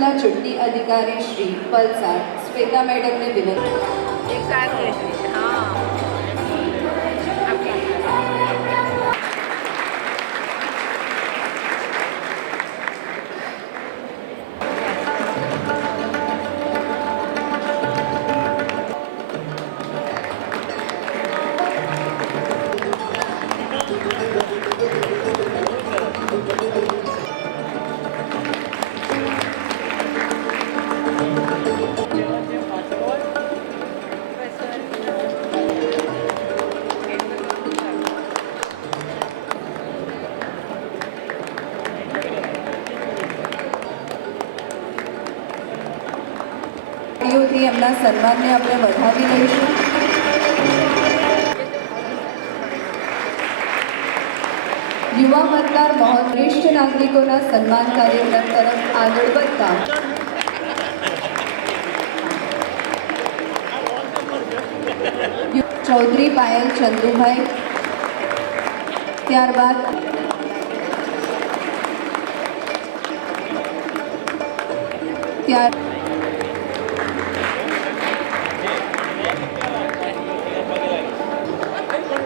જિલ્લા ચૂંટણી અધિકારી શ્રી વલસાડ શ્વેતા મેડમને વિનંતી. એક સારું રહેશે. હા તાળીઓથી એમના સન્માનને આપણે વધાવી લઈશું. યુવા મતદાર વરિષ્ઠ નાગરિકોના સન્માન કાર્યક્રમ તરફ આગળ વધતા ચૌધરી પાયલ ચંદુભાઈ, ત્યારબાદ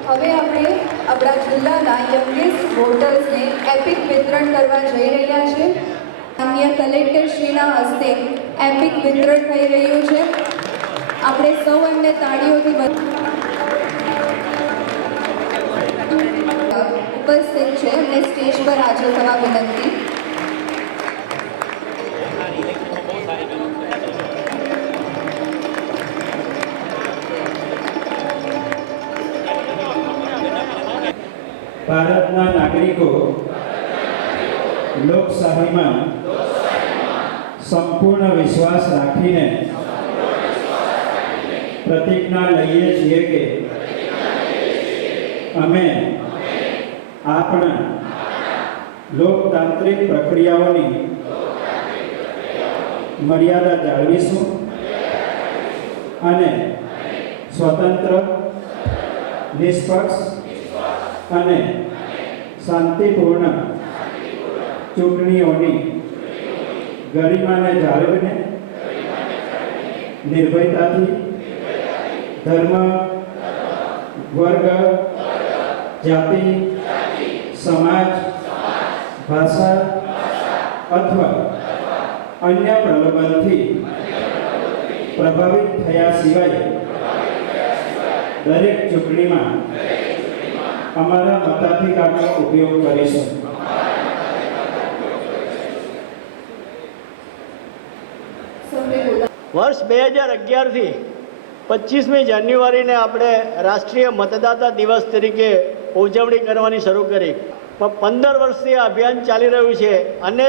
હવે આપણે આપણા જિલ્લાના યંગેસ્ટ વોટર્સને એપિક વિતરણ કરવા જઈ રહ્યા છે. માનનીય કલેક્ટર શ્રીના હસ્તે એપિક વિતરણ થઈ રહ્યું છે. આપણે સૌ એમને તાળીઓથી ઉપસ્થિત છે અને સ્ટેજ પર હાજર થવા વિનંતી. ભારતના નાગરિકો લોકશાહીમાં સંપૂર્ણ વિશ્વાસ રાખીને પ્રતિજ્ઞા લઈએ છીએ કે અમે આપણા લોકતાંત્રિક પ્રક્રિયાઓની મર્યાદા જાળવીશું અને સ્વતંત્ર, નિષ્પક્ષ અને શાંતિપૂર્ણ ચૂંટણીઓની ગરિમાને જાળવીને નિર્ભયતાથી ધર્મ, વર્ગ, જાતિ, સમાજ, ભાષા અથવા અન્ય પ્રલોભનથી પ્રભાવિત થયા સિવાય દરેક ચૂંટણીમાં અમારા મતાધિકારનો ઉપયોગ કરીશું. વર્ષ 2011થી 25મી જાન્યુઆરીને આપણે રાષ્ટ્રીય મતદાતા દિવસ તરીકે ઉજવણી કરવાની શરૂ કરી. પણ 15 વર્ષથી આ અભિયાન ચાલી રહ્યું છે અને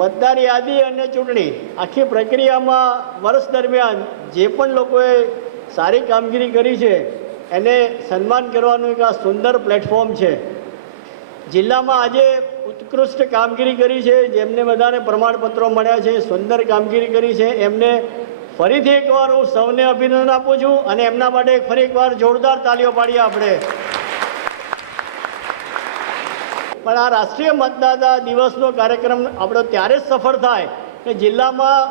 મતદાર યાદી અને ચૂંટણી આખી પ્રક્રિયામાં વર્ષ દરમિયાન જે પણ લોકોએ સારી કામગીરી કરી છે એને સન્માન કરવાનું એક આ સુંદર પ્લેટફોર્મ છે. જિલ્લામાં આજે ઉત્કૃષ્ટ કામગીરી કરી છે, જેમને બધાને પ્રમાણપત્રો મળ્યા છે, સુંદર કામગીરી કરી છે, એમને ફરીથી એકવાર હું સૌને અભિનંદન આપું છું અને એમના માટે ફરી એકવાર જોરદાર તાલીઓ પાડીએ આપણે. પણ આ રાષ્ટ્રીય મતદાતા દિવસનો કાર્યક્રમ આપણો ત્યારે જ સફળ થાય કે જિલ્લામાં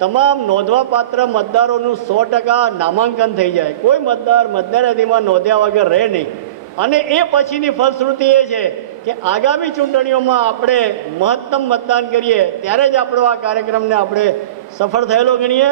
તમામ નોંધવાપાત્ર મતદારોનું 100% નામાંકન થઈ જાય. કોઈ મતદાર યાદીમાં નોંધ્યા વગર રહે નહીં. અને એ પછીની ફલશ્રુતિ એ છે કે આગામી ચૂંટણીઓમાં આપણે મહત્તમ મતદાન કરીએ ત્યારે જ આપણો આ કાર્યક્રમને આપણે સફળ થયેલો ગણીએ.